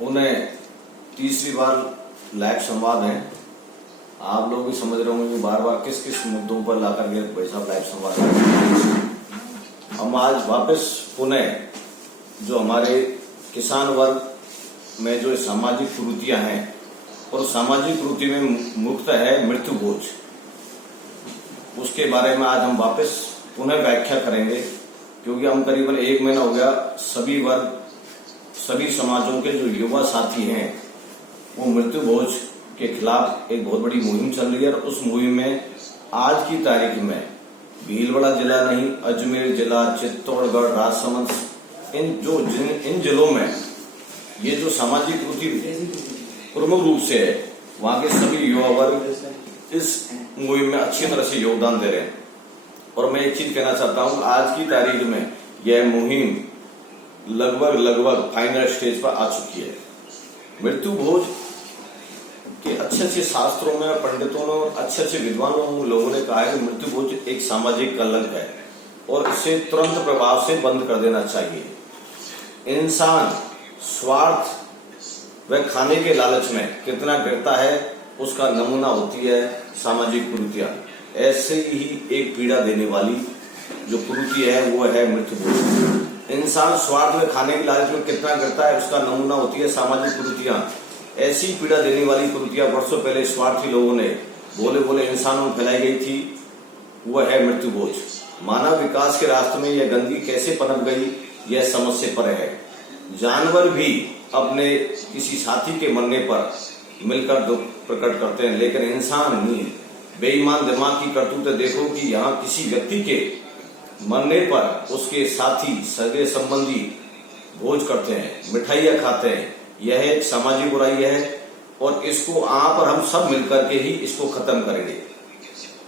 उन्हें तीसरी बार लाइव संवाद है। आप लोग भी समझ रहे होंगे कि बार बार किस किस मुद्दों पर लाकर के भाई साहब लाइव संवाद है। हम आज वापस पुनः जो हमारे किसान वर्ग में जो सामाजिक कुरीतियां हैं और सामाजिक कुरीति में मुक्त है मृत्यु भोज, उसके बारे में आज हम वापस पुनः व्याख्या करेंगे, क्योंकि हम करीबन 1 महीना हो गया सभी वर्ग सभी समाजों के जो युवा साथी हैं वो मृत्यु भोज के खिलाफ एक बहुत बड़ी मुहिम चल रही है। और उस मुहिम में आज की तारीख में भीलवाड़ा जिला नहीं, अजमेर जिला, चित्तौड़गढ़, राजसमंद, इन जिलों में ये जो सामाजिक कुरीति प्रमुख रूप से है, वहां के सभी युवा वर्ग इस मुहिम में अच्छी तरह से योगदान दे रहे हैं। और मैं एक चीज कहना चाहता हूं, आज की तारीख में यह मुहिम लगभग फाइनल स्टेज पर आ चुकी है। मृत्यु भोज के अच्छे शास्त्रों में पंडितों ने, अच्छे विद्वानों लोगों ने कहा है कि मृत्यु भोज एक सामाजिक कलंक है और इसे तुरंत प्रभाव से बंद कर देना चाहिए। इंसान स्वार्थ व खाने के लालच में कितना गिरता है उसका नमूना होती है सामाजिक कुरीतियां। ऐसे ही एक पीड़ा देने वाली जो कुरीति है वो है मृत्यु भोज। इंसान स्वार्थ में खाने के लालच में कितना गिरता है उसका नमूना होती है सामाजिक कुरीतियां। ऐसी पीड़ा देने वाली कुरीतियां वर्षों पहले स्वार्थी लोगों ने बोले इंसानों में फैलाई गई थी, वह है मृत्यु भोज। मानव विकास के रास्ते में यह गंदगी कैसे पनप गई यह समझ से परे है। जानवर भी अपने किसी साथी के मरने पर मिलकर दुख प्रकट करते हैं, लेकिन इंसान ही बेईमान दिमाग की करतूतें देखो कि यहाँ किसी व्यक्ति के मरने पर उसके साथी सगे संबंधी भोज करते हैं, मिठाइयां खाते हैं। यह एक सामाजिक बुराई है और इसको यहाँ पर हम सब मिलकर के ही इसको खत्म करेंगे।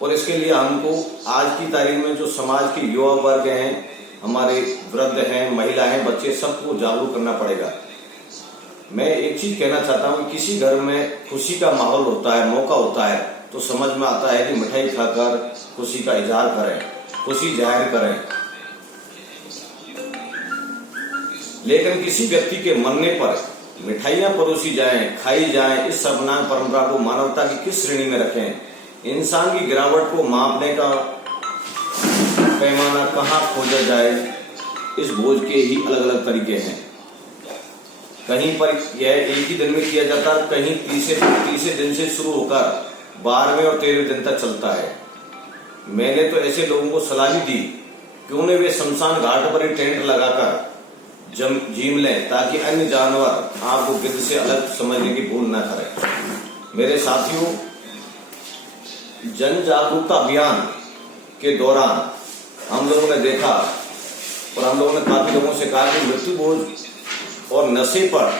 और इसके लिए हमको आज की तारीख में जो समाज के युवा वर्ग हैं, हमारे वृद्ध हैं, महिला हैं, बच्चे, सबको जागरूक करना पड़ेगा। मैं एक चीज कहना चाहता हूँ, किसी घर में खुशी का माहौल होता है, मौका होता है, तो समझ में आता है कि मिठाई खाकर खुशी का इजहार करें, खुशी जाहिर करें। लेकिन किसी व्यक्ति के मरने पर मिठाइयां परोसी जाएं, खाई जाएं, इस शर्मनाक परंपरा को मानवता की किस श्रेणी में रखें? इंसान की गिरावट को मापने का पैमाना कहाँ खोजा जाए? इस भोज के ही अलग अलग तरीके हैं। कहीं पर यह एक ही दिन में किया जाता है, कहीं तीसरे दिन से शुरू होकर 12वें और 13वें दिन तक चलता है। मैंने तो ऐसे लोगों को सलाह भी दी क्यों न वे शमशान घाट पर ही टेंट लगाकर झीम लें, ताकि अन्य जानवर आपको गिद्ध से अलग समझने की भूल न करें। मेरे साथियों, जन जागरूकता अभियान के दौरान हम लोगों ने देखा और हम लोगों ने काफी लोगों से कहा कि मृत्यु भोज और नशे पर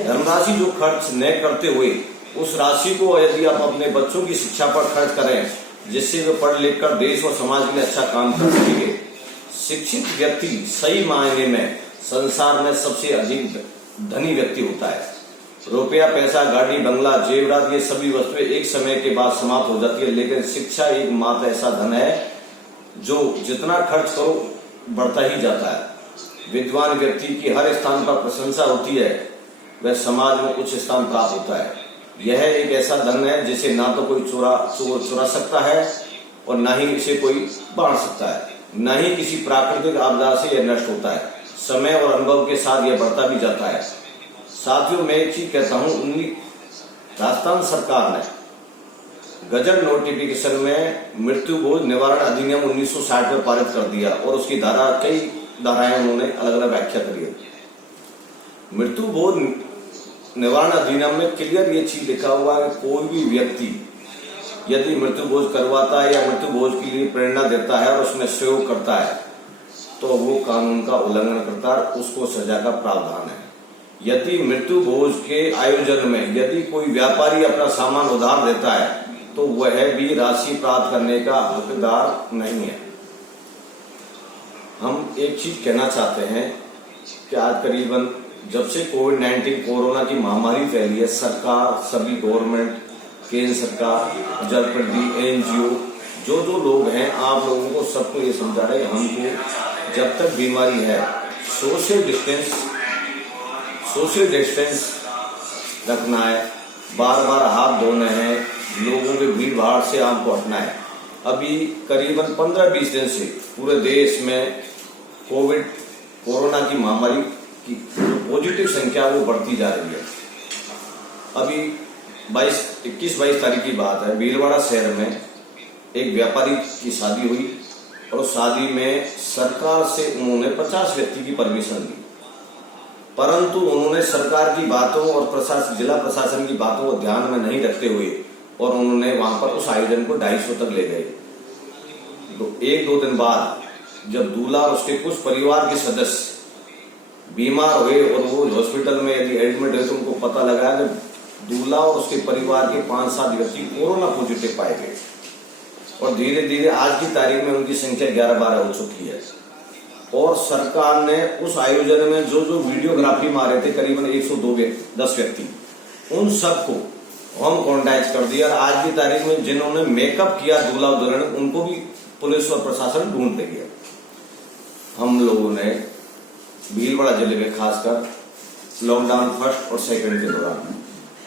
धनराशि जो खर्च न करते हुए उस राशि को यदि आप अपने बच्चों की शिक्षा पर खर्च करें, जिससे वे पढ़ लिख कर देश और समाज के लिए अच्छा काम कर सकेंगे। शिक्षित व्यक्ति सही मायने में संसार में सबसे अधिक धनी व्यक्ति होता है। रुपया, पैसा, गाड़ी, बंगला, जेवरात, ये सभी वस्तुएं एक समय के बाद समाप्त हो जाती है, लेकिन शिक्षा एक मात्र ऐसा धन है जो जितना खर्च करो बढ़ता ही जाता है। विद्वान व्यक्ति की हर स्थान पर प्रशंसा होती है, वह समाज में उच्च स्थान प्राप्त होता है। यह एक ऐसा धन है जिसे ना तो कोई चुरा सकता है और न ही इसे कोई बांट सकता है, न ही किसी प्राकृतिक आपदा से यह नष्ट होता है। समय और अनुभव के साथ यह बढ़ता भी जाता है। साथियों, मैं एक चीज कहता हूँ, राजस्थान सरकार ने गजट नोटिफिकेशन में मृत्यु भोज निवारण अधिनियम 1960 में पारित कर दिया और उसकी कई धाराएं उन्होंने अलग अलग व्याख्या करी है। मृत्यु भोज निवारण अधिनियम में क्लियर ये चीज लिखा हुआ है कि कोई भी व्यक्ति यदि मृत्यु भोज करवाता है या मृत्यु भोज के लिए प्रेरणा देता है और उसमें सहयोग करता है तो वो कानून का उल्लंघन करता है, उसको सजा का प्रावधान है। यदि मृत्यु भोज के आयोजन में यदि कोई व्यापारी अपना सामान उधार देता है तो वह भी राशि प्राप्त करने का हकदार नहीं है। हम एक चीज कहना चाहते हैं कि आज करीबन जब से कोविड-19 कोरोना की महामारी फैली है, सरकार, सभी गवर्नमेंट, केंद्र सरकार, जनप्रतिनिधि, एनजीओ, जो लोग हैं, आप लोगों को सबको ये समझा रहे हैं हमको जब तक बीमारी है सोशल डिस्टेंस सोशल डिस्टेंस रखना है, बार बार हाथ धोने हैं, लोगों के भीड़ भाड़ से आपको हटना है। अभी करीबन 15-20 दिन से पूरे देश में कोरोना की महामारी की पॉजिटिव संख्या वो बढ़ती जा रही है। अभी 21-22 तारीख की बात है, भीलवाड़ा शहर में एक व्यापारी की शादी हुई और उस शादी में सरकार से उन्होंने 50 व्यक्ति की परमिशन दी, परंतु उन्होंने सरकार की बातों और जिला प्रशासन की बातों को ध्यान में नहीं रखते हुए और उन्होंने वहां पर उस आयोजन को 250 तक ले गए। तो 1-2 दिन बाद जब दूल्हा और उसके कुछ परिवार के सदस्य बीमार हुए और वो हॉस्पिटल में यदि एडमिट हुए तो उनको पता लगा कि दूल्हा और उसके परिवार के 5-7 व्यक्ति कोरोना पॉजिटिव पाए गए और धीरे धीरे आज की तारीख में उनकी संख्या 11-12 हो चुकी है। और सरकार ने उस आयोजन में जो वीडियोग्राफी मारे थे करीबन 110 व्यक्ति, उन सबको होम क्वारंटाइन कर दिया। और आज की तारीख में जिन्होंने मेकअप किया दूल्हा और दुल्हन, उनको भी पुलिस और प्रशासन ढूंढते गया। हम लोगों ने भीलवाड़ा जिले में खासकर लॉकडाउन 1st और 2nd के दौरान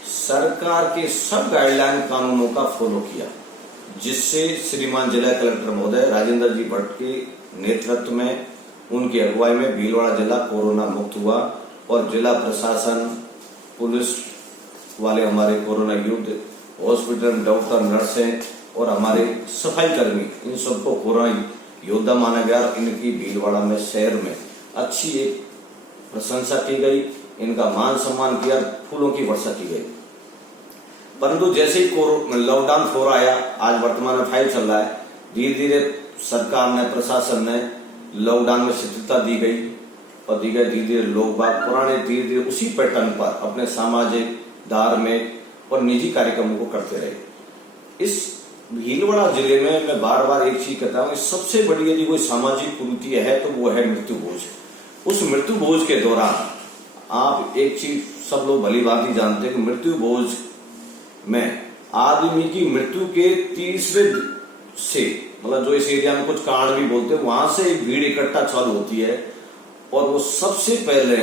सरकार के सब गाइडलाइन कानूनों का फॉलो किया, जिससे श्रीमान जिला कलेक्टर महोदय राजेंद्र जी भट्ट के नेतृत्व में, उनकी अगुवाई में भीलवाड़ा जिला कोरोना मुक्त हुआ और जिला प्रशासन, पुलिस वाले, हमारे कोरोना युद्ध, हॉस्पिटल में डॉक्टर, नर्सें और हमारे सफाई कर्मी, इन सबको कोरोना योद्धा माना गया। इनकी भीलवाड़ा में शहर में अच्छी एक प्रशंसा की गई, इनका मान सम्मान किया, फूलों की वर्षा की गई। परंतु जैसे ही लॉकडाउन 4 आया, आज वर्तमान में 5 चल रहा है, धीरे धीरे सरकार ने, प्रशासन ने लॉकडाउन में शिथिलता दी गई और धीरे धीरे लोग बाग पुराने धीरे धीरे उसी पैटर्न पर अपने सामाजिक, धार्मिक और निजी कार्यक्रमों को करते रहे। इस भीलवाड़ा जिले में मैं बार बार एक चीज कहता हूँ, सबसे बड़ी यदि कोई सामाजिक कुरीति है तो वो है मृत्यु भोज। उस मृत्यु भोज के दौरान आप एक चीज सब लोग भली भांति जानते हैं कि मृत्यु भोज में आदमी की मृत्यु के तीसरे से, मतलब जो इस एरिया में कुछ कांड भी बोलते हैं, वहां से एक भीड़ इकट्ठा चालू होती है और वो सबसे पहले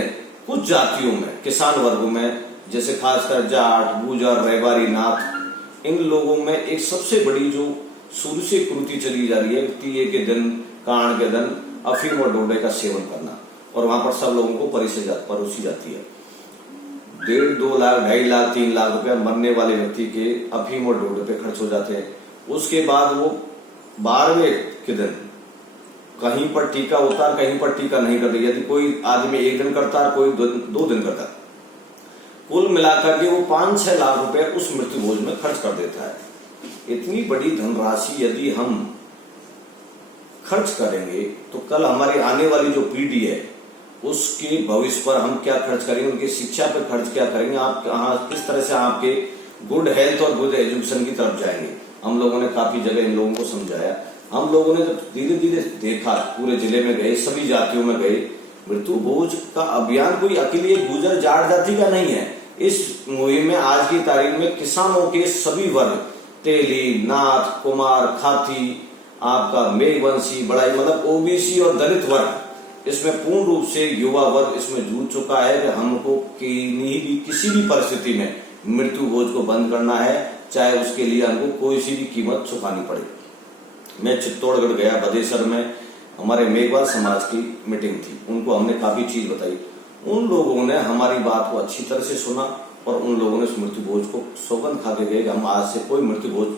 कुछ जातियों में, किसान वर्गों में, जैसे खासकर जाट, गुजर, रेबारी, नाथ, इन लोगों में एक सबसे बड़ी जो शुरू से कुरीति चली जा रही है, तीये के दिन, कांड के दिन अफीम और डोडे का सेवन करना, और वहां पर सब लोगों को परोसी जाती है। 1.5-2 लाख, 2.5 लाख, 3 लाख रुपया मरने वाले व्यक्ति के अफीम और डोडे पे खर्च हो जाते हैं। उसके बाद वो 12वें के दिन कहीं पर टीका होता है, कहीं पर टीका नहीं करते। यदि कोई आदमी 1 दिन करता है, कोई 2 दिन करता है, कुल मिलाकर के वो 5-6 लाख रुपए उस मृत्यु भोज में खर्च कर देता है। इतनी बड़ी धनराशि यदि हम खर्च करेंगे तो कल हमारी आने वाली जो पीढ़ी है उसके भविष्य पर हम क्या खर्च करेंगे, उनकी शिक्षा पर खर्च क्या करेंगे, आप कहाँ, किस तरह से आपके गुड हेल्थ और गुड एजुकेशन की तरफ जाएंगे। हम लोगों ने काफी जगह इन लोगों को समझाया। हम लोगों ने जब धीरे धीरे देखा, पूरे जिले में गए, सभी जातियों में गए, मृत्यु भोज का अभियान कोई अकेले गुजर जाट जाति का नहीं है। इस मुहिम में आज की तारीख में किसानों के सभी वर्ग, तेली, नाथ, कुमार, खाती, आपका मेघवंशी, बड़ाई, मतलब ओबीसी और दलित वर्ग इसमें पूर्ण रूप से, युवा वर्ग इसमें जुड़ चुका है कि हमको किसी भी परिस्थिति में मृत्यु भोज को बंद करना है, चाहे उसके लिए हमको कोई सी भी कीमत चुकानी पड़े। मैं चित्तौड़गढ़ गया, बदेसर में हमारे मेघवाल समाज की मीटिंग थी, उनको हमने काफी चीज बताई। उन लोगों ने हमारी बात को अच्छी तरह से सुना और उन लोगों ने उस मृत्यु भोज को सौगंध खा के गए कि हम आज से कोई मृत्यु भोज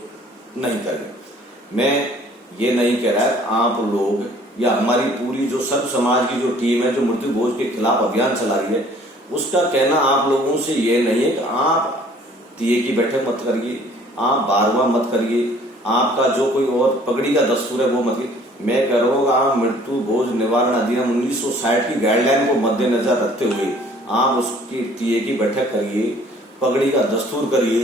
नहीं करेंगे। मैं ये नहीं कह रहा आप लोग या हमारी पूरी जो सर्व समाज की जो टीम है जो मृत्यु भोज के खिलाफ अभियान चला रही है, उसका कहना आप लोगों से ये नहीं है कि आप दिए की बैठक मत करिए, आप बारवा मत करिए, आपका जो कोई और पगड़ी का दस्तूर है वो मत करिए। मैं कह रहा हूँ आप मृत्यु भोज निवारण अधिनियम 1960 की गाइडलाइन को मद्देनजर रखते हुए आप उसकी दिए की बैठक करिए, पगड़ी का दस्तूर करिए,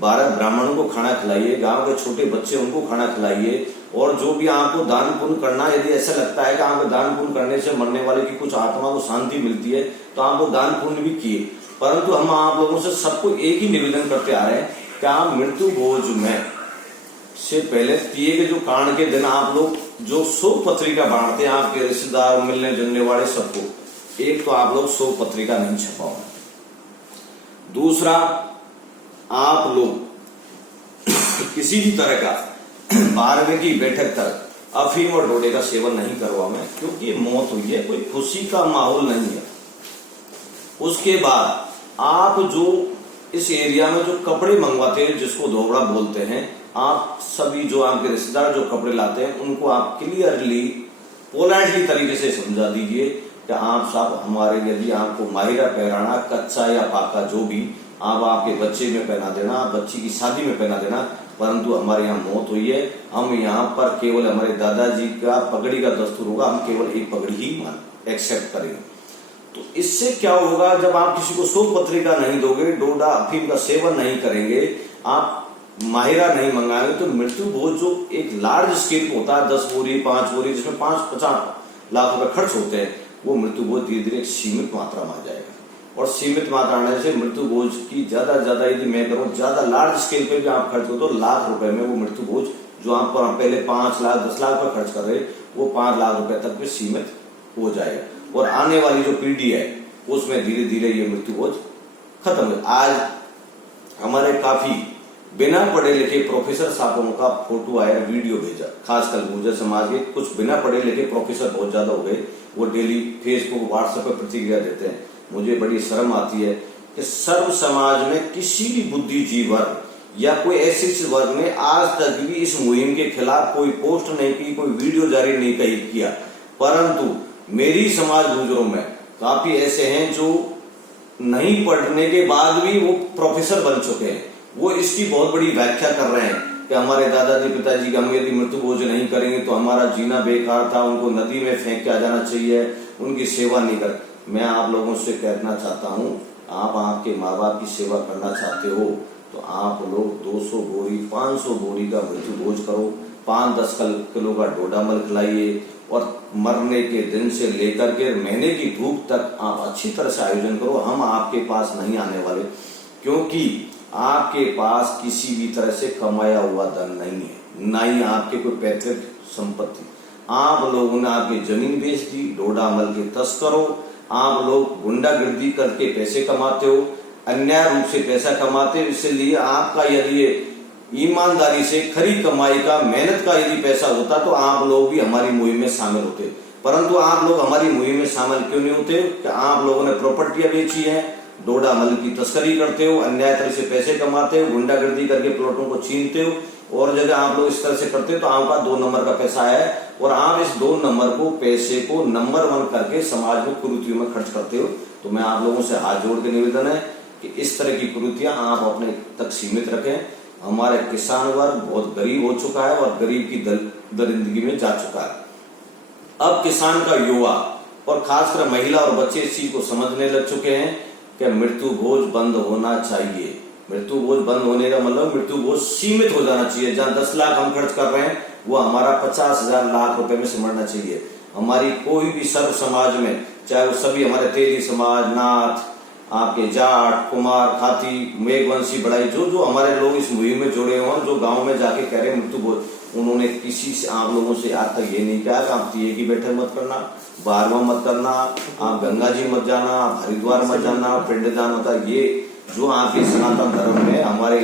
12 ब्राह्मणों को खाना खिलाइए, गांव के छोटे बच्चे उनको खाना खिलाइए, और जो भी आपको दान पुण्य करना, यदि ऐसा लगता है कि आपको दान पुण्य करने से मरने वाले की कुछ आत्मा को शांति मिलती है तो आपको दान पुण्य भी किए। परंतु हम आप लोगों से सबको एक ही निवेदन करते आ रहे हैं कि आप मृत्यु भोज में से पहले दिए के जो कांड के दिन आप लोग जो शोक पत्रिका बांटते हैं आपके रिश्तेदार, मिलने जुलने वाले सबको, एक तो आप लोग शोक पत्रिका नहीं छपाओ, दूसरा आप लोग किसी भी तरह का 12वें की बैठक तक अफीम और डोडे का सेवन नहीं करवाओ, क्योंकि ये मौत हुई है, कोई खुशी का माहौल नहीं है। उसके बाद आप जो इस एरिया में जो कपड़े मंगवाते हैं, जिसको धोबड़ा बोलते हैं, आप सभी जो आपके रिश्तेदार जो कपड़े लाते हैं उनको आप क्लियरली पोलाइटली तरीके से समझा दीजिए कि आप साहब हमारे, यदि आपको माहिरा पहनाना, कच्चा या पाका जो भी, आप आपके बच्चे में पहना देना, आप बच्ची की शादी में पहना देना, परंतु हमारे यहाँ मौत हुई है, हम यहाँ पर केवल हमारे दादाजी का पगड़ी का दस्तूर होगा, हम केवल एक पगड़ी ही एक्सेप्ट करेंगे। तो इससे क्या होगा, जब आप किसी को शोक पत्रिका नहीं दोगे, डोडा अफीम का सेवन नहीं करेंगे, आप माहिरा नहीं मंगाएंगे, तो मृत्यु भोज जो एक लार्ज स्केल होता है 10 बोरी 5 बोरी जिसमें 5-50 लाख रुपए खर्च होते हैं, वो मृत्यु भोज धीरे धीरे एक सीमित मात्रा में आ जाएगा। और सीमित मात्रा आने से मृत्यु भोज की ज्यादा यदि मैं करूं, ज्यादा लार्ज स्केल पे भी आप खर्च करो तो लाख रुपए में वो मृत्यु भोज जो आप पहले 5 लाख 10 लाख पर खर्च कर रहे, वो 5 लाख रुपए तक भी सीमित हो जाएगा। और आने वाली जो पीढ़ी है उसमें धीरे धीरे ये मृत्यु भोज खत्म हो। आज हमारे काफी बिना पढ़े लिखे प्रोफेसर साहबों का फोटो आया, वीडियो भेजा, खासकर गुर्जर समाज के कुछ बिना पढ़े लिखे प्रोफेसर बहुत ज्यादा हो गए, वो डेली फेसबुक व्हाट्सएप पर प्रतिक्रिया देते हैं। मुझे बड़ी शर्म आती है कि सर्व समाज में किसी भी बुद्धिजीवी वर्ग या कोई ऐसे वर्ग ने आज तक भी इस मुहिम के खिलाफ कोई पोस्ट नहीं की, कोई वीडियो जारी नहीं किया, परंतु मेरी समाज गुजरों में काफी ऐसे हैं जो नहीं पढ़ने के बाद भी वो प्रोफेसर बन चुके हैं। वो इसकी बहुत बड़ी व्याख्या कर रहे हैं कि हमारे दादाजी पिताजी का हम यदि मृत्यु भोज नहीं करेंगे तो हमारा जीना बेकार था, उनको नदी में फेंक के आ जाना चाहिए, उनकी सेवा नहीं कर। मैं आप लोगों से कहना चाहता हूं, आप आपके माँ बाप की सेवा करना चाहते हो तो आप लोग 200 बोरी 500 बोरी का मृत्यु भोज करो, 5-10 किलो का डोडामल खिलाइए, और मरने के दिन से लेकर के महीने की भूख तक आप अच्छी तरह से आयोजन करो। हम आपके पास नहीं आने वाले, क्योंकि आपके पास किसी भी तरह से कमाया हुआ धन नहीं है, ना ही आपके कोई पैतृक संपत्ति। आप लोगों ने आपकी जमीन बेच दी, डोडामल के तस्करों, आप लोग गुंडागर्दी करके पैसे कमाते हो, अन्याय रूप से पैसा कमाते हो। इसलिए आपका यदि ईमानदारी से खरी कमाई का, मेहनत का यदि पैसा होता तो आप लोग भी हमारी मुहिम में शामिल होते, परंतु आप लोग हमारी मुहिम में शामिल क्यों नहीं होते? कि आप लोगों ने प्रॉपर्टियां बेची है, डोडामल की तस्करी करते हो, अन्याय तरह से पैसे कमाते हो, गुंडागर्दी करके प्लॉटों को छीनते हो, और जगह आप लोग इस तरह से करते हो तो आपका 2 नंबर का पैसा है, और आप इस 2 नंबर को, पैसे को नंबर 1 करके समाज में कुरीतियों में खर्च करते हो। तो मैं आप लोगों से हाथ जोड़ के निवेदन है कि इस तरह की कुरीतियां आप अपने तक सीमित रखें। हमारे किसान वर्ग बहुत गरीब हो चुका है और गरीब की दरिंदगी में जा चुका है। अब किसान का युवा और खासकर महिला और बच्चे इस चीज को समझने लग चुके हैं कि मृत्यु भोज बंद होना चाहिए। मृत्यु भोज बंद होने का मतलब मृत्यु भोज सीमित हो जाना चाहिए। जहां 10 लाख हम खर्च कर रहे हैं वो हमारा 50,000 लाख रुपए में सिमटना चाहिए। हमारी कोई भी सर्व समाज में, चाहे वो सभी हमारे तेली समाज, नाथ, आपके जाट, कुमार, खाती, मेघवंशी, बढ़ाई, जो जो हमारे लोग इस मुहिम में जुड़े हुए हैं, जो गांव में जाके कह रहे हैं मृत्यु भोज, उन्होंने किसी से, आप लोगों से आज तक ये नहीं कहा कि आप तीये की बैठक मत करना, 12वां मत करना, आप गंगा जी मत जाना, आप हरिद्वार मत जाना, पिंडदान होता। ये जो आपके सनातन धर्म में हमारे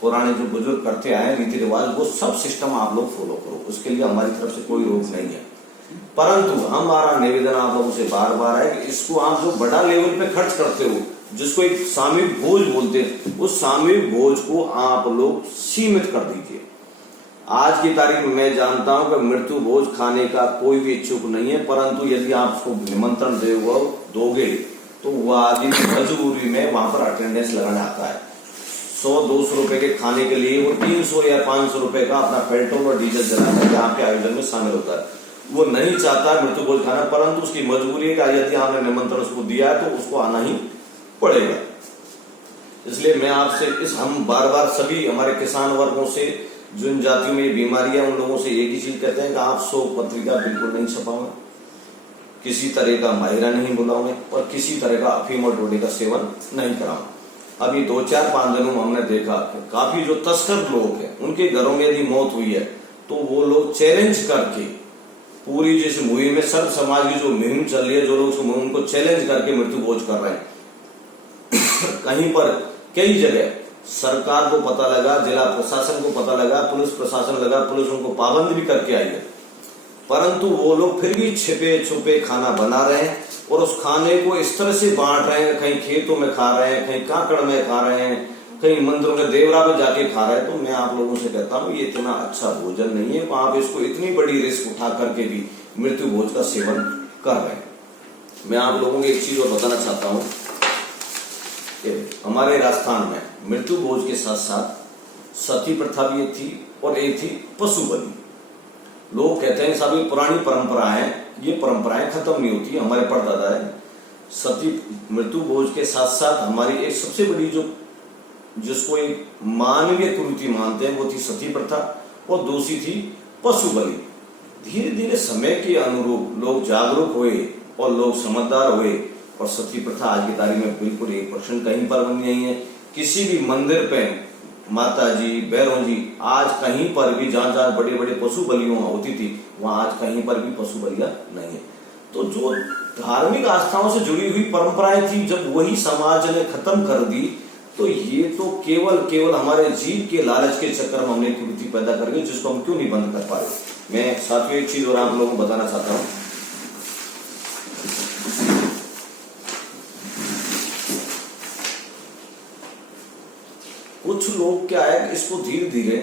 पुराने जो बुजुर्ग करते आए रीति रिवाज, वो सब सिस्टम आप लोग फॉलो करो, उसके लिए हमारी तरफ से कोई रोक नहीं है। परंतु हमारा निवेदन आप लोगों से बार बार है कि इसको आप जो बड़ा लेवल पे खर्च करते हो, जिसको एक सामूहिक भोज बोलते हैं, उस सामूहिक भोज को आप लोग सीमित कर दीजिए। आज की तारीख में मैं जानता हूं कि मृत्यु भोज खाने का कोई भी इच्छुक नहीं है, परंतु यदि आप उसको निमंत्रण दोगे तो वह आदमी मजबूरी में वहां पर अटेंडेंस लगाने आता है। 100-200 रुपए के खाने के लिए वो 300 या 500 रुपए का अपना पेट्रोल और डीजल जलाकर यहाँ पे आयोजन में शामिल होता है। वो नहीं चाहता मृत्यु भोज खाना, परंतु उसकी मजबूरी है कि यदि आपने निमंत्रण उसको दिया है तो उसको आना ही पड़ेगा। इसलिए मैं आपसे हम बार बार सभी हमारे किसान वर्गों से, जिन जातियों में ये बीमारी है, उन लोगों से एक ही चीज कहते हैं कि आप शोक पत्रिका बिल्कुल नहीं छपाओगे, किसी तरह का माहिरा नहीं बुलाओगे, और किसी तरह का अफीम और डोडे का सेवन नहीं कराओगे। अभी 2-4-5 दिनों में हमने देखा कि काफी जो तस्कर लोग हैं, उनके घरों में यदि मौत हुई है तो वो लोग चैलेंज करके पूरी जिस मुहिम में सर्व समाज की जो मुहिम चल रही है, जो लोग उनको चैलेंज करके मृत्यु भोज कर रहे हैं, कहीं पर कई जगह सरकार को पता लगा, जिला प्रशासन को पता लगा, पुलिस प्रशासन लगा, पुलिस उनको पाबंद भी करके आई है, परंतु वो लोग फिर भी छिपे छुपे खाना बना रहे हैं और उस खाने को इस तरह से बांट रहे हैं, कहीं खेतों में खा रहे हैं, कहीं काकड़ में खा रहे हैं, कहीं मंदिरों में देवरा में जाके खा रहे हैं। तो मैं आप लोगों से कहता हूँ ये इतना अच्छा भोजन नहीं है, आप इसको इतनी बड़ी रिस्क उठा करके भी मृत्यु भोज का सेवन कर रहे हैं। मैं आप लोगों को एक चीज और बताना चाहता हूँ कि हमारे राजस्थान में मृत्यु भोज के साथ साथ सती प्रथा भी थी और एक थी पशु बलि। लोग कहते हैं साहब ये पुरानी परंपरा है, ये परंपराएं खत्म नहीं होती, हमारे परदादा है। सती मृत्यु भोज के साथ साथ हमारी एक सबसे बड़ी जो जिसको एक मानवीय कुरीति मानते हैं वो थी सती प्रथा और दूसरी थी पशु बलि। धीरे धीरे समय के अनुरूप लोग जागरूक हुए और लोग समझदार हुए और सती प्रथा आज की तारीख में बिल्कुल 1% कहीं पर बन नहीं है। किसी भी मंदिर पे माता जी, भैरव जी, आज कहीं पर भी जहां जहां बड़े बड़े पशु बलियां होती थी वहां आज कहीं पर भी पशु बलियां नहीं है। तो जो धार्मिक आस्थाओं से जुड़ी हुई परंपराएं थी, जब वही समाज ने खत्म कर दी, तो ये तो केवल हमारे जीव के लालच के चक्कर में हमने कुरीति पैदा कर दी, जिसको हम क्यों नहीं बंद कर पा रहे। मैं साथियों एक चीज और आप लोगों को बताना चाहता हूँ। कुछ लोग क्या है, इसको धीरे धीरे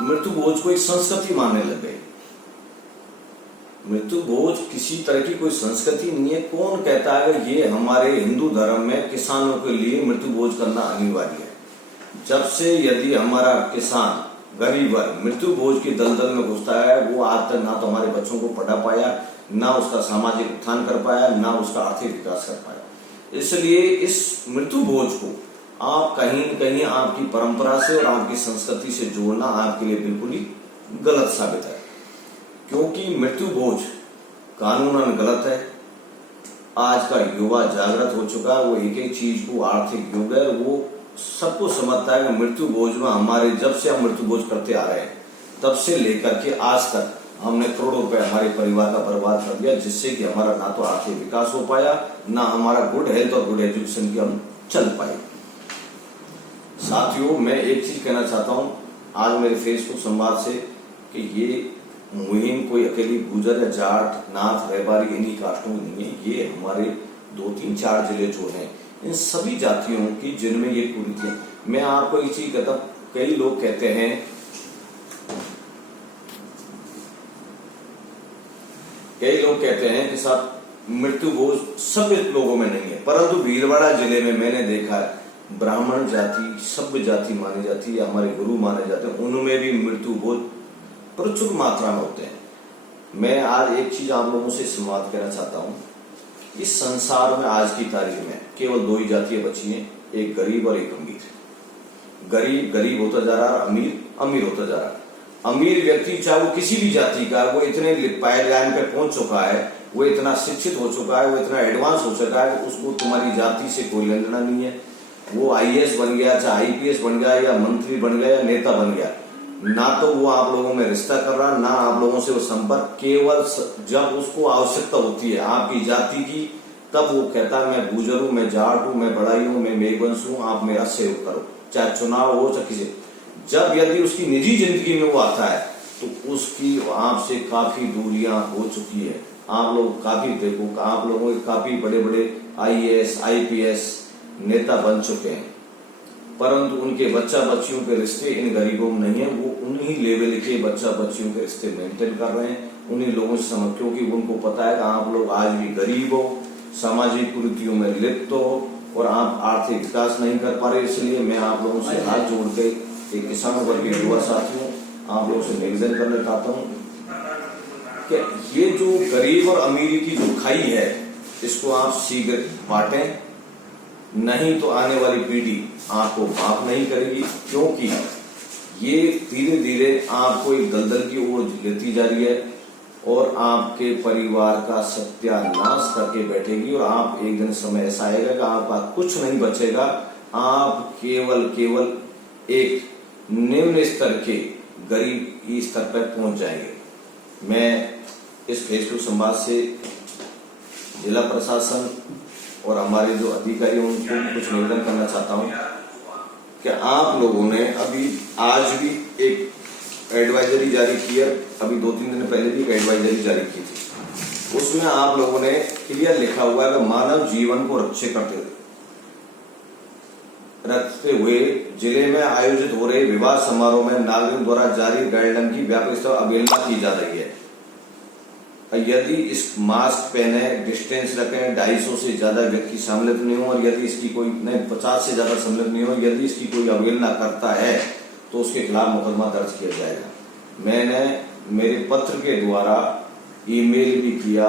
मृत्यु भोज को एक संस्कृति मानने लग गए। मृत्यु भोज किसी तरह की कोई संस्कृति नहीं है। कौन कहता है कि ये हमारे हिंदू धर्म में किसानों के लिए मृत्यु भोज करना अनिवार्य है। जब से यदि हमारा किसान गरीब वर्ग मृत्यु भोज की दलदल में घुसता है, वो आज तक ना तो हमारे बच्चों को पढ़ा पाया, ना उसका सामाजिक उत्थान कर पाया, ना उसका आर्थिक विकास कर पाया। इसलिए इस मृत्यु भोज को आप कहीं न कहीं आपकी परंपरा से और आपकी संस्कृति से जोड़ना आपके लिए बिल्कुल ही गलत साबित है, क्योंकि मृत्यु भोज कानूनन गलत है। आज का युवा जागृत हो चुका है, वो एक एक चीज को आर्थिक युग है, वो सबको समझता है कि मृत्यु भोज में हमारे जब से हम मृत्यु भोज करते आ रहे हैं तब से लेकर के आज तक हमने करोड़ों रुपए हमारे परिवार का बर्बाद कर दिया, जिससे कि हमारा ना तो आर्थिक विकास हो पाया, ना हमारा गुड हेल्थ और गुड एजुकेशन की हम चल पाए। साथियों मैं एक चीज कहना चाहता हूं आज मेरे फेसबुक संवाद से कि ये मुहिम कोई अकेली गुर्जर या जाट, नाथ, रैबारी इन्हीं कास्टों की नहीं है। ये हमारे 2-3-4 जिले जो हैं इन सभी जातियों की जिनमें ये कुरीति है। मैं आपको एक चीज कहता हूं, कई लोग कहते हैं कि साहब मृत्यु भोज सभ्य लोगों में नहीं है, परंतु भीलवाड़ा जिले में मैंने देखा है ब्राह्मण जाति, सभ्य जाति मानी जाती है, हमारे गुरु माने जाते हैं, उनमें भी मृत्यु भोज प्रचुर मात्रा में होते हैं। मैं आज एक चीज आप लोगों से संवाद करना चाहता हूँ। इस संसार में आज की तारीख में केवल 2 ही जातियां बची हैं, एक गरीब और एक अमीर। गरीब गरीब होता जा रहा है, अमीर अमीर होता जा रहा है। अमीर व्यक्ति चाहे वो किसी भी जाति का, वो इतने पायदान पे पहुंच चुका है, वो इतना शिक्षित हो चुका है, वो इतना एडवांस हो चुका है, उसको तुम्हारी जाति से कोई लेना नहीं है। वो IAS बन गया, चाहे IPS बन गया, या मंत्री बन गया, या नेता बन गया, ना तो वो आप लोगों में रिश्ता कर रहा, ना आप लोगों से वो संपर्क। केवल जब उसको आवश्यकता होती है आपकी जाति की, तब वो कहता है मैं गुर्जर हूं, मैं जाट हूं, मैं बड़ाई हूं, मैं मेघवंश हूं, आप मेरा सहयोग करो, चाहे चुनाव हो चाहे किसी। जब यदि उसकी निजी जिंदगी में वो आता है तो उसकी आपसे काफी दूरियां हो चुकी है। आप लोग काफी देखो, आप लोगों के काफी बड़े बड़े IAS IPS नेता बन चुके हैं, परंतु उनके बच्चा बच्चियों के रिश्ते इन गरीबों में नहीं है। वो उन्हीं लेवल के बच्चा बच्चियों के रिश्ते मेंटेन कर रहे हैं, उन्हीं लोगों से समझ, क्योंकि उनको पता है कि आप लोग आज भी गरीब हो, सामाजिक कुरीतियों में लिप्त हो और आप आर्थिक विकास नहीं कर पा रहे। इसलिए मैं आप लोगों से हाथ जोड़ के एक किसानों वर्ग के युवा साथियों आप लोगों से निवेदन करना चाहता हूँ कि ये जो गरीब और अमीरी की जो खाई है इसको आप शीघ्र बांटें, नहीं तो आने वाली पीढ़ी आपको माफ नहीं करेगी, क्योंकि ये धीरे धीरे आपको एक दलदल की ओर लेती जा रही है और आपके परिवार का सत्यानाश करके बैठेगी। और आप एक दिन समय ऐसा आएगा कि आपका कुछ नहीं बचेगा, आप केवल एक निम्न स्तर के गरीब स्तर पर पहुंच जाएंगे। मैं इस फेसबुक संवाद से जिला प्रशासन और हमारे जो अधिकारी हैं उनको कुछ निवेदन करना चाहता हूँ कि आप लोगों ने अभी आज भी एक एडवाइजरी जारी की है, अभी 2-3 दिन पहले भी एक एडवाइजरी जारी की थी। उसमें आप लोगों ने क्लियर लिखा हुआ है कि मानव जीवन को रखते हुए जिले में आयोजित हो रहे विवाह समारोह में नागरिक द्वारा जारी गाइडलाइन की व्यापक स्तर अवहेलना की जा रही है। यदि इस मास्क पहने, डिस्टेंस रखें, 250 से ज्यादा व्यक्ति सम्मिलित नहीं हो, और यदि इसकी कोई 50 से ज्यादा सम्मिलित नहीं हो, यदि इसकी कोई अवहेलना करता है तो उसके खिलाफ मुकदमा दर्ज किया जाएगा। मैंने मेरे पत्र के द्वारा ईमेल भी किया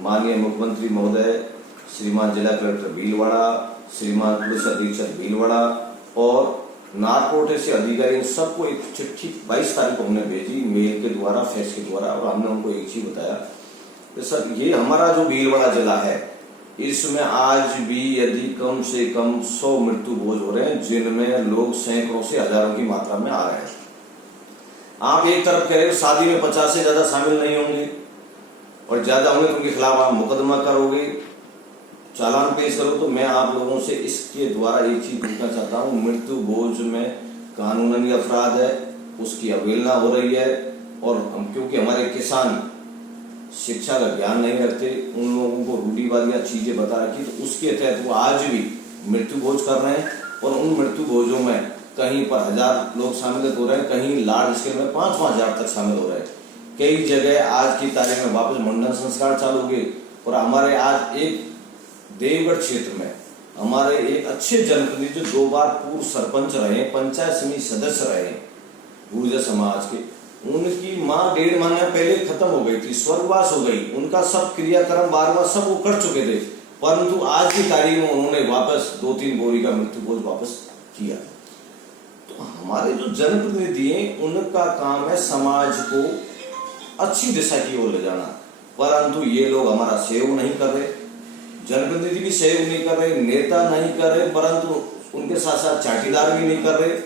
माननीय मुख्यमंत्री महोदय, श्रीमान जिला कलेक्टर भीलवाड़ा, श्रीमान पुलिस अधीक्षक भीलवाड़ा और नारकोटे से अधिकारी, सबको एक चिट्ठी 22 तारीख को हमने भेजी मेल के द्वारा, फैक्स के द्वारा, और हमने उनको एक चीज बताया कि सर ये हमारा जो भीलवाड़ा जिला है इसमें आज भी यदि कम से कम 100 मृत्यु भोज हो रहे हैं, जिनमें लोग सैकड़ों से हजारों की मात्रा में आ रहे हैं। आप एक तरफ कह रहे हो शादी में 50 से ज्यादा शामिल नहीं होंगे और ज्यादा होंगे तो उनके खिलाफ आप मुकदमा करोगे, चालान पेश करो। तो मैं आप लोगों से इसके द्वारा एक चीज पूछना चाहता हूँ, मृत्यु भोज में कानूनी अपराध है, उसकी अवहेलना हो रही है, और हम क्योंकि हमारे किसान शिक्षा का ज्ञान नहीं रखते, उन लोगों को रूढ़िवादियां चीजें बता रखी, तो उसके तहत वो आज भी मृत्यु भोज कर रहे हैं, और उन मृत्यु भोजों में कहीं पर 1000 लोग शामिल हो रहे हैं, कहीं लार्ज स्केल में 5-5 हजार तक शामिल हो रहे हैं। कई जगह आज की तारीख में वापस मुंडन संस्कार चालू हुए, और हमारे आज एक देवगढ़ क्षेत्र में हमारे एक अच्छे जनप्रतिनिधि जो 2 बार पूर्व सरपंच रहे, पंचायत समिति सदस्य रहे गुर्जर समाज के, उनकी माँ 1.5 महीना पहले खत्म हो गई थी, स्वर्गवास हो गई, उनका सब क्रियाक्रम 12वां सब वो कर चुके थे, परंतु आज की तारीख में उन्होंने वापस 2-3 बोरी का मृत्यु भोज वापस किया। तो हमारे जो जनप्रतिनिधि हैं उनका काम है समाज को अच्छी दिशा की ओर ले जाना, परंतु ये लोग हमारा सहयोग नहीं कर रहे, जनप्रतिनिधि भी सहयोग नहीं कर रहे, नेता नहीं कर रहे, परंतु उनके साथ साथ चाटीदार भी नहीं कर रहे।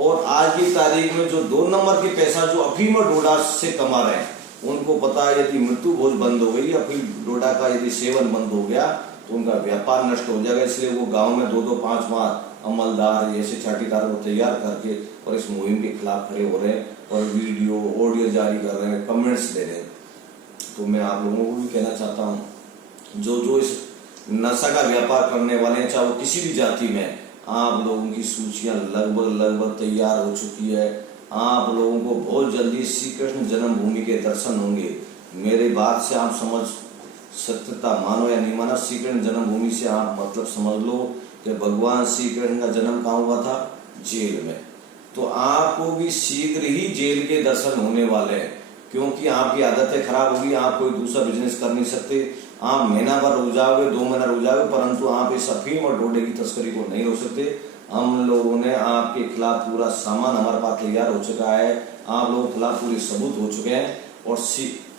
और आज की तारीख में जो 2 नंबर के पैसा जो अफीम और डोडा से कमा रहे हैं, उनको पता है यदि मृत्यु भोज बंद हो गई, अफीम डोडा का यदि सेवन बंद हो गया तो उनका व्यापार नष्ट हो जाएगा। इसलिए वो गांव में 2-2, 5 अमलदार ऐसे चाटीदार को तैयार करके और इस मुहिम के खिलाफ खड़े हो रहे हैं, और वीडियो ऑडियो जारी कर रहे हैं, कमेंट्स दे रहे हैं। तो मैं आप लोगों को भी कहना चाहता हूँ, जो इस नशा का व्यापार करने वाले हैं, चाहे वो किसी भी जाति में, आप लोगों की सूचियां लगभग तैयार हो चुकी है। आप लोगों को बहुत जल्दी श्री कृष्ण जन्मभूमि के दर्शन होंगे। मेरे बात से आप समझ सत्यता मानो या नहीं मानो, श्री कृष्ण जन्मभूमि से आप मतलब समझ लो कि भगवान श्री कृष्ण का जन्म कहाँ हुआ था? जेल में। तो आपको भी शीघ्र ही जेल के दर्शन होने वाले हैं, क्योंकि आपकी आदतें खराब होगी, आप कोई दूसरा बिजनेस कर नहीं सकते, आप महीना भर रुक जाओगे, 2 महीना रुक जाओगे, परंतु आप इस अफीम और डोडे की तस्करी को नहीं रोक सकते। हम लोगों ने आपके खिलाफ पूरा सामान हमारे पास तैयार हो चुका है, आप लोगों के खिलाफ पूरे सबूत हो चुके हैं, और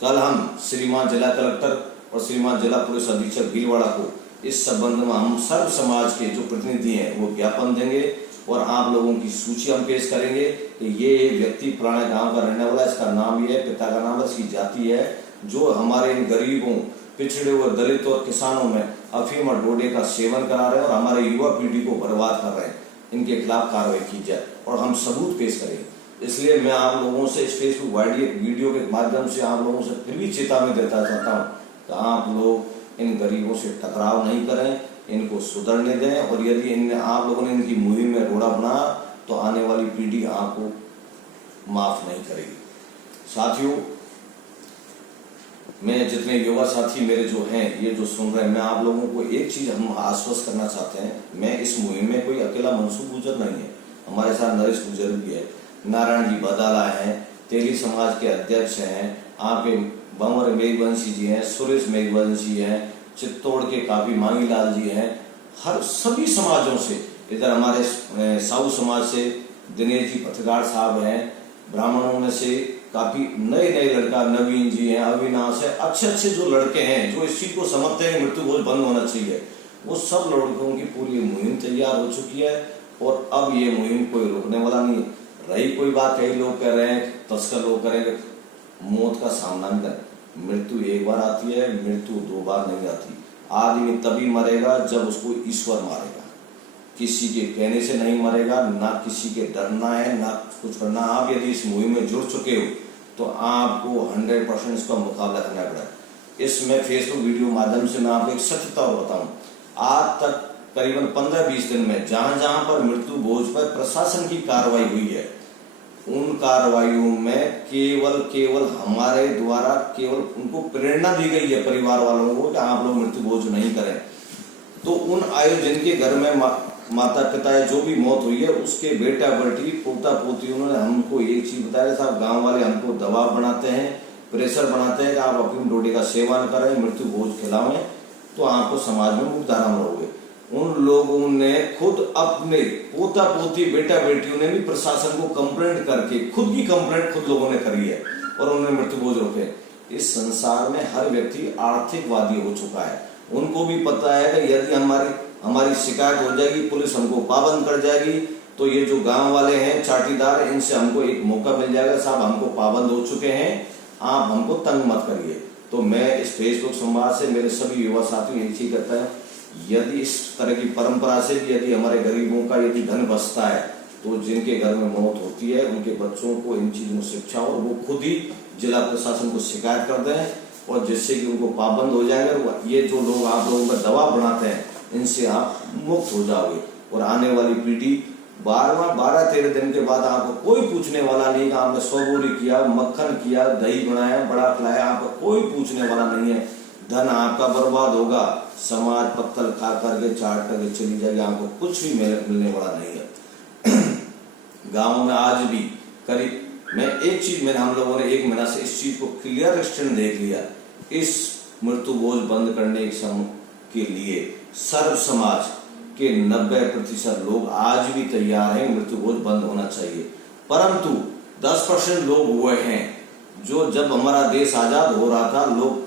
कल हम श्रीमान जिला कलेक्टर और श्रीमान जिला पुलिस अधीक्षक भीलवाड़ा को इस संबंध में हम सर्व समाज के जो प्रतिनिधि हैं वो ज्ञापन देंगे, और आप लोगों की सूची हम पेश करेंगे कि ये व्यक्ति पुराना गांव का रहने वाला, इसका नाम ये है, पिता का नाम है, इसकी जाति है, जो हमारे इन गरीबों, पिछड़े हुए दलित और किसानों में अफीम और डोडे का सेवन करा रहे हैं और हमारे युवा पीढ़ी को बर्बाद कर रहे हैं। इनके खिलाफ कार्रवाई की जाए और हम सबूत पेश करें। इसलिए मैं आप लोगों से इस फेसबुक वीडियो के माध्यम से आप लोगों से फिर भी चेतावनी देता चाहता हूँ कि आप लोग इन गरीबों से टकराव नहीं करें, इनको सुधरने दें, और यदि आप लोगों ने इनकी मुहिम में रोड़ा बना तो आने वाली पीढ़ी आपको माफ नहीं करेगी। साथियों, मैं जितने युवा साथी मेरे जो हैं ये जो सुन रहे हैं, मैं आप लोगों को एक चीज हम आश्वस्त करना चाहते हैं, मैं इस मुहिम में कोई अकेला मनसूब गुजर नहीं है, हमारे साथ नरेश गुजर भी है, नारायण जी बदाला है, तेली समाज के अध्यक्ष हैं, आपके बंवर मेघवंशी जी हैं, सुरेश मेघवंशी हैं, चित्तौड़ के काफी मांगीलाल जी हैं, हर सभी समाजों से, इधर हमारे साहू समाज से दिनेश जी पत्रकार साहब हैं, ब्राह्मणों में से काफी नए लड़का नवीन जी हैं, अविनाश है, अच्छे जो लड़के हैं जो इस चीज को समझते हैं मृत्यु भोज बंद होना चाहिए, वो सब लड़कों की पूरी मुहिम तैयार हो चुकी है, और अब ये मुहिम कोई रोकने वाला नहीं। रही कोई बात, कई लोग कह रहे हैं, तस्कर लोग करेंगे, मौत का सामना भी करें, मृत्यु एक बार आती है, मृत्यु 2 बार नहीं आती। आदमी तभी मरेगा जब उसको ईश्वर मारेगा, किसी के कहने से नहीं मरेगा, ना किसी के डरना है ना कुछ करना। आप यदि इस मुहिम में जुड़ चुके हो तो आपको 100% इसका मुकाबला करना पड़ेगा। इसमें फेसबुक वीडियो माध्यम से मैं आपको एक सत्यता बताऊं, आज तक करीबन 15-20 दिन में जहां जहां पर मृत्यु भोज पर प्रशासन की कार्रवाई हुई है, उन कार्रवाइयों में केवल हमारे द्वारा केवल उनको प्रेरणा दी गई है परिवार वालों को कि आप लोग मृत्यु भोज नहीं करें। तो उन आयोजन के घर में माता पिता है जो भी मौत हुई है उसके बेटा बेटी पोता पोती, उन्होंने हमको एक चीज बताया, साहब गांव वाले हमको दबाव बनाते हैं, प्रेशर बनाते हैं कि आप अफीम डोडे का सेवन करें, मृत्यु भोज खिलाएं तो आपको समाज में मुक्तधारा में रहोगे। उन लोगों ने खुद अपने पोता पोती बेटा बेटियों ने भी प्रशासन को कंप्लेंट करके खुद की कंप्लेंट खुद लोगों ने करी है और उन्होंने मृत्यु भोज रोके। इस संसार में हर व्यक्ति आर्थिकवादी हो चुका है, उनको भी पता है कि यदि हमारी शिकायत हो जाएगी, पुलिस हमको पाबंद कर जाएगी, तो ये जो गांव वाले हैं चाटीदार, इनसे हमको एक मौका मिल जाएगा, साहब हमको पाबंद हो चुके हैं, आप हमको तंग मत करिए। तो मैं इस फेसबुक संवाद से मेरे सभी युवा साथी यही कहता है, यदि इस तरह की परंपरा से यदि हमारे गरीबों का यदि धन बचता है तो जिनके घर में मौत होती है उनके बच्चों को इन चीजों में शिक्षा हो, वो खुद ही जिला प्रशासन को शिकायत कर दें और जिससे कि उनको पाबंद हो जाएगा। ये जो लोग आप लोगों पर दबाव बनाते हैं इनसे आप मुक्त हो जाओगे और आने वाली पीढ़ी 12-13 दिन के बाद आपको कोई पूछने वाला नहीं कि आपने 100 बोरी किया, मक्खन किया, दही बनाया, बड़ा खिलाया, आपको कोई पूछने वाला नहीं है। धन आपका बर्बाद होगा, समाज पत्तल खा करके चाट करके चली जाएगी, आपको कुछ भी मिलने वाला नहीं है। गांव में आज भी करीब मैंने हम लोगों ने 1 महीना से इस चीज को क्लियर स्टैंड देख लिया, इस मृत्यु भोज बंद करने के लिए सर्व समाज के 90% लोग आज भी तैयार हैं, मृत्यु भोज बंद होना चाहिए। परंतु 10% लोग हुए हैं जो जब हमारा देश आजाद हो रहा था, लोग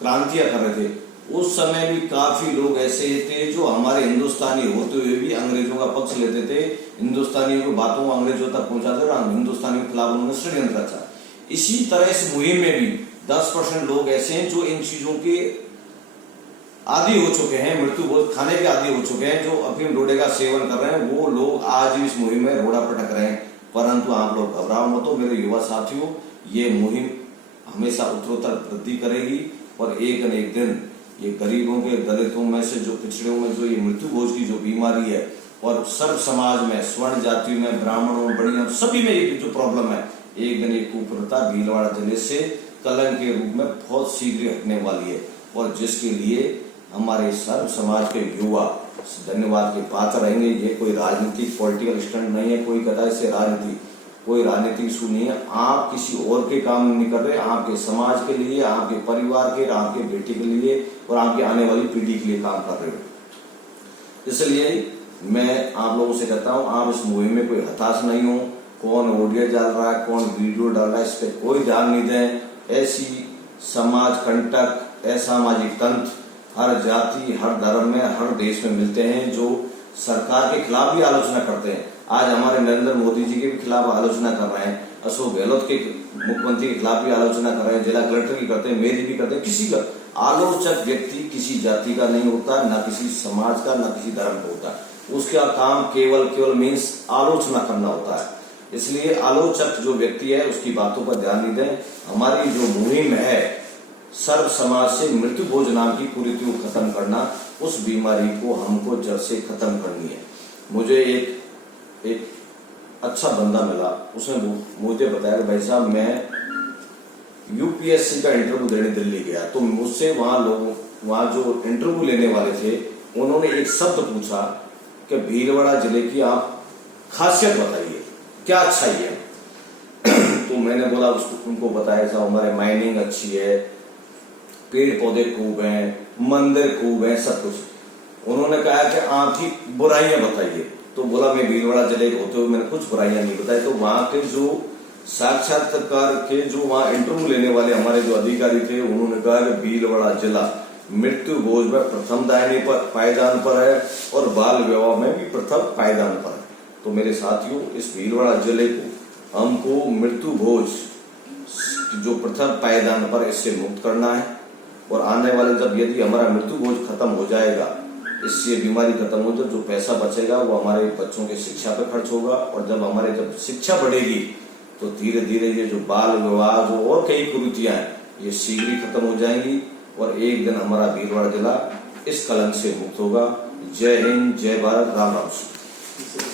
क्रांतियां कर रहे थे, उस समय भी काफी लोग ऐसे थे जो हमारे हिंदुस्तानी होते हुए भी अंग्रेजों का पक्ष लेते थे, हिंदुस्तानियों की बातों को अंग्रेजों तक पहुंचाते थे, हिंदुस्तानियों के खिलाफ उन्होंने षड्यंत्र रचा। इसी तरह इस मुहिम में भी 10% लोग ऐसे हैं जो इन चीजों के आदि हो चुके हैं, मृत्यु भोज खाने के आदि हो चुके हैं, जो अफीम डोडे का सेवन कर रहे हैं, वो लोग आज भी इस मुहिम में रोड़ा पटक रहे हैं। परंतु आप लोग घबराओ मत हो मेरे युवा साथियों, ये मुहिम हमेशा उत्तरोत्तर वृद्धि करेगी और एक न एक दिन ये गरीबों के, दलितों में से जो पिछड़ों में जो ये मृत्यु भोज की जो बीमारी है और सर्व समाज में, स्वर्ण जातियों में, ब्राह्मणों, बढ़िया सभी में ये जो प्रॉब्लम है, एक दिन एक कुप्रथा भीलवाड़ा जिले से कलंक के रूप में बहुत शीघ्र हटने वाली है और जिसके लिए हमारे सर्व समाज के युवा धन्यवाद के पात्र रहेंगे। ये कोई राजनीतिक पॉलिटिकल स्टंट नहीं है, कोई कदाई से कोई राजनीतिक इशू नहीं है। आप किसी और के काम नहीं कर रहे, आपके समाज के लिए, आपके परिवार के, आपके बेटे के लिए और आपके आने वाली पीढ़ी के लिए काम कर रहे हो। इसलिए मैं आप लोगों से कहता हूं, आप इस मुहिम में कोई हताश नहीं हो। कौन ऑडियो डाल रहा है, कौन वीडियो डाल रहा है, इस पर कोई ध्यान नहीं दें। ऐसी समाज कंटक, असामाजिक तंत्र हर जाति, हर धर्म में, हर देश में मिलते हैं जो सरकार के खिलाफ भी आलोचना करते हैं। आज हमारे नरेंद्र मोदी जी के भी खिलाफ आलोचना कर रहे हैं, अशोक गहलोत के मुख्यमंत्री के खिलाफ भी आलोचना कर रहे हैं, जिला कलेक्टर की करते हैं, मेरी भी करते हैं। किसी का आलोचक व्यक्ति किसी जाति का नहीं होता, ना किसी समाज का, ना किसी धर्म का होता। उसका काम केवल मीन्स आलोचना करना होता है। इसलिए आलोचक जो व्यक्ति है उसकी बातों पर ध्यान नहीं दें। हमारी जो मुहिम है सर्व समाज से मृत्यु भोज नाम की कुरीति को खत्म करना, उस बीमारी को हमको जड़ से खत्म करनी है। मुझे एक अच्छा बंदा मिला, उसने मुझे बताया भाई साहब मैं यूपीएससी का इंटरव्यू देने दिल्ली गया, तो मुझसे वहां जो इंटरव्यू लेने वाले थे उन्होंने एक शब्द पूछा कि भीलवाड़ा जिले की आप खासियत बताइए, क्या अच्छाई है। तो मैंने बोला उनको बताया साहब हमारे माइनिंग अच्छी है, पेड़ पौधे खूब हैं, मंदिर खूब है, सब कुछ। उन्होंने कहा कि आपकी बुराइयां बताइए। तो बोला मैं भीलवाड़ा जिले के होते हुए मैंने कुछ बुराइयां नहीं बताई। तो वहां के जो साक्षात्कार के जो वहां इंटरव्यू लेने वाले हमारे जो अधिकारी थे उन्होंने कहा कि भीलवाड़ा जिला मृत्यु भोज में प्रथम पायदान पर है और बाल विवाह में भी प्रथम पायदान पर है। तो मेरे साथियों, इस भीलवाड़ा जिले को हमको मृत्यु भोज जो प्रथा पायदान पर इससे मुक्त करना है। और आने वाले जब यदि हमारा मृत्यु बोझ खत्म हो जाएगा, इससे बीमारी खत्म हो जाए, जो पैसा बचेगा वो हमारे बच्चों की शिक्षा पे खर्च होगा। और जब शिक्षा बढ़ेगी तो धीरे धीरे ये जो बाल विवाह जो और कई कुरीतियां हैं ये शीघ्र ही खत्म हो जाएंगी और एक दिन हमारा भीलवाड़ा जिला इस कलंक से मुक्त होगा। जय हिंद, जय भारत, राम राम।